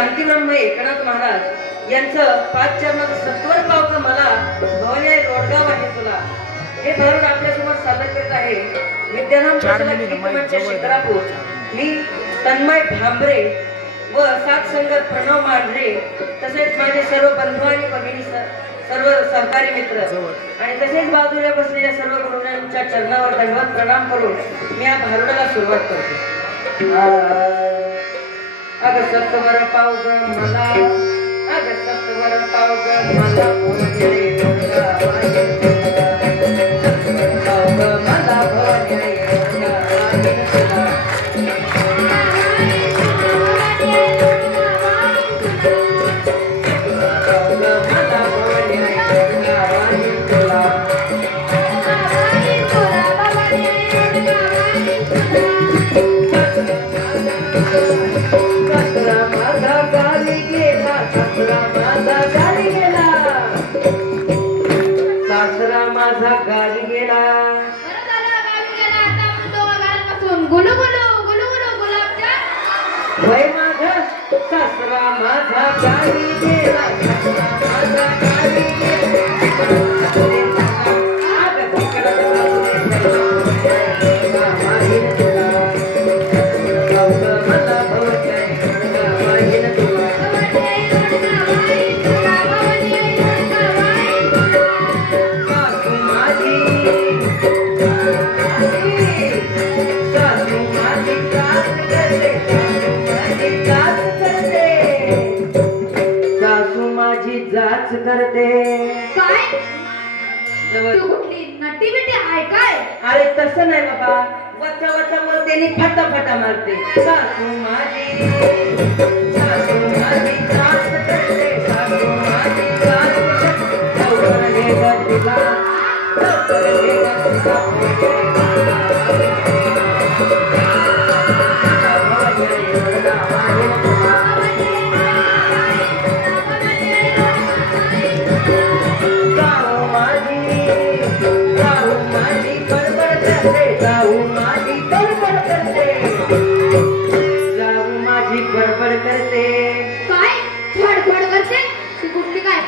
शांतीब्रह्म एकनाथ महाराज यांचं पाच चरणाचं सत्वर पावक मला भवानी आहे रोडगाव आहे तुला हे धरून आपल्यासमोर सादर करत आहे विद्याधाम प्रसन्न शिखरापूर मी तन्मय भांबरे व सात संगत प्रणव मांढरे तसेच माझे सर्व बंधू आणि भगिनी सर्व सहकारी मित्र आणि तसेच बाजूला बसलेल्या सर्व गुरुजनांच्या चरणावर दंडवत प्रणाम करून मी या भारुडाला सुरुवात करतो। अग सत्वर पावग मला अग सत्वर पावग मला भवानी पावग मला भवानी माझा गावी गेला गुलू गुलू गुलू गुलू गुलाबजाम वय माझा सासरा माझा गावी गेला सासरा माझा गावी जाच करते काय तू कुठली नटी बिटी आहे काय? अरे तसं नाही बाबा वचा वचा बोलते नी फटाफटा मारते सासू माझी जाच करते सासू माझी जाच करते लवकर घे गतीला लवकर घे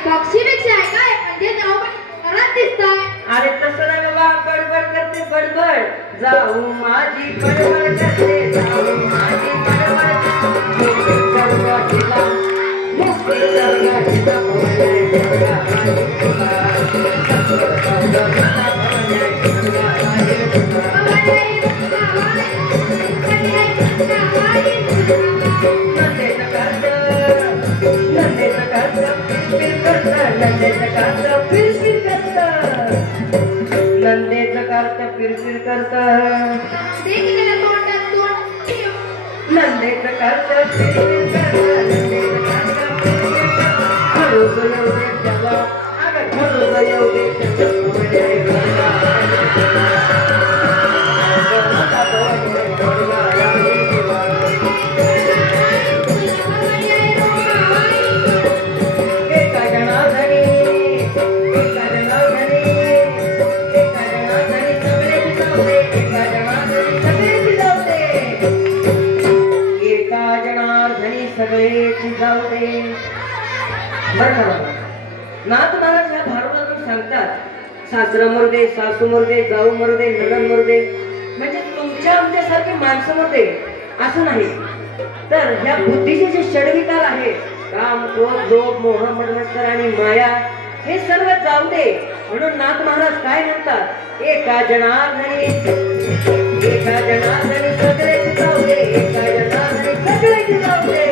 पक्षी पेक्षा आहे काय म्हणजे जाऊ पण घरात दिसताय अरे तसं नाही बाबा बडबड करते बडबड जाऊ माझी बडबड करते जाऊ माझी बडबड नंदेचं करत फिरफिर करत नंदेचं करत फिरफिर नाथ महाराज ह्या भारुडातून सांगतात सासरा मरुदे सासू मरुदे जाऊ मरुदे नणंद मरुदे म्हणजे तुमच्या आमच्यासारखे माणसं मरुदे असं नाही तर ह्या बुद्धीचे जे षडविकार आहे काम क्रोध लोभ मोह मदमत्सर आणि माया हे सर्व जाऊ दे म्हणून नाथ महाराज काय म्हणतात एका जनार्दनी सगळेच जाऊ दे एका जनार्दनी सगळेच जाऊ दे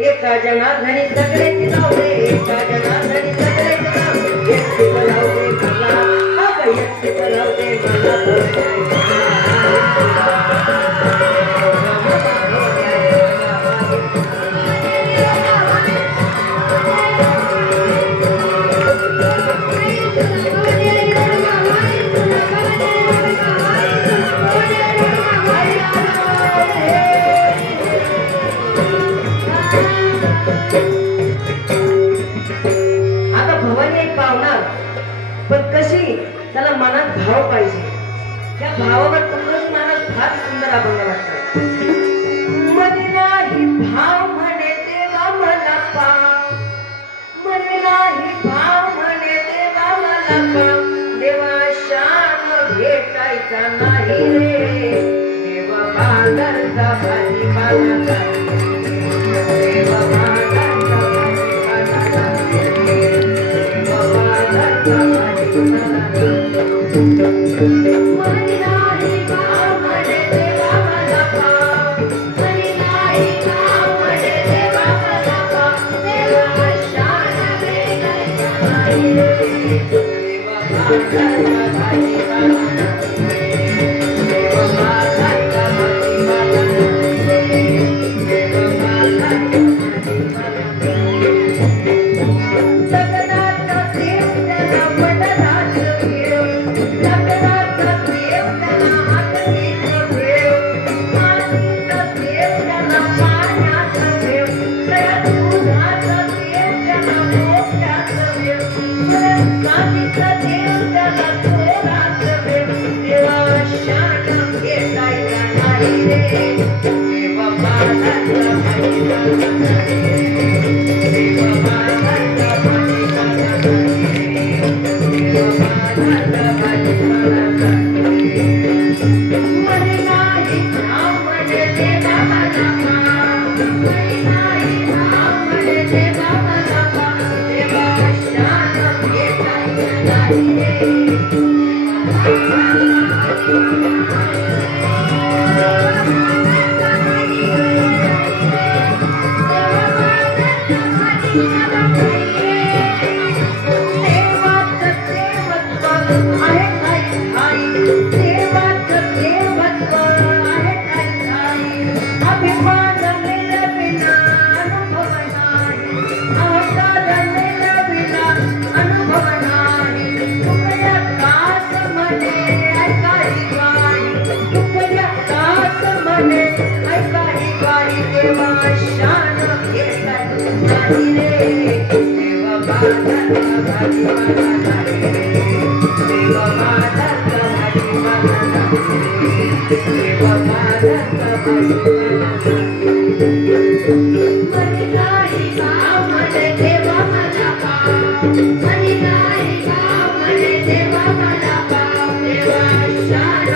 एका जनार्दनी सगळेच जाऊ दे एका जनार्दनी सगळेच जाऊ दे एकटी बोलाव दे मला अगं एकटी बोलाव दे मला पण कशी त्याला मनात भाव पाहिजे त्या भावावर तुमचं महाराज फार सुंदर अभंग वाटतात. मन नाही भाव म्हणे देवा मला पाव, मन नाही भाव म्हणे देवा मला पाव, देवा श्याम भेटायचा नाही रे, देवा बाजारचा भाजीपाला नाही, देवा बाजारचा भाजीपाला नाही, देवा बाजारचा भाजीपाला नाही. मन नाही भाव म्हणे देवा मला पाव, मन नाही भाव म्हणे देवा मला पाव, देवा श्याम भेटायचा नाही रे, देवा बाजारचा भाजीपाला नाही, देवा बाजारचा भाजीपाला नाही, देवा बाजारचा भाजीपाला नाही. लग्नाचा देव त्याला पदरात ठेव, लग्नाचा देव त्याला हातनीत ठेव, मातीचा देव त्याला पाण्यात ठेव, दुधाचा देव त्याला मोठ्यात ठेव, चांदीचा देव त्याला थोरात ठेव, देवा शान भेटायचा नाही रे, देवा बाजारचा भाजीपाला नाही, देवा बाजारचा भाजीपाला नाही, देवा बाजारचा भाजीपाला नाही. मन नाही भाव म्हणे देवा मला पाव, मन नाही भाव म्हणे देवा मला पाव, देवा श्याम भेटायचा नाही रे, देवाचं देवत्व आहे काही ठाई, देवाचं देवत्व आहे काही ठाई, अभिमान मिळविना अनुभव नाही, अहंकार मिळविना अनुभव नाही, तुकड्या दास म्हणे ऐकाही गाई, तुकड्या दास म्हणे ऐकाही गाई, देवा शान भेटायचा नाही रे, देवा बाजारचा भाजीपाला नाही, देवा बाजारचा भाजीपाला नाही, देवा बाजारचा भाजीपाला नाही. मन नाही भाव म्हणे देवा मला पाव, मन नाही भाव म्हणे देवा मला पाव, देवा शान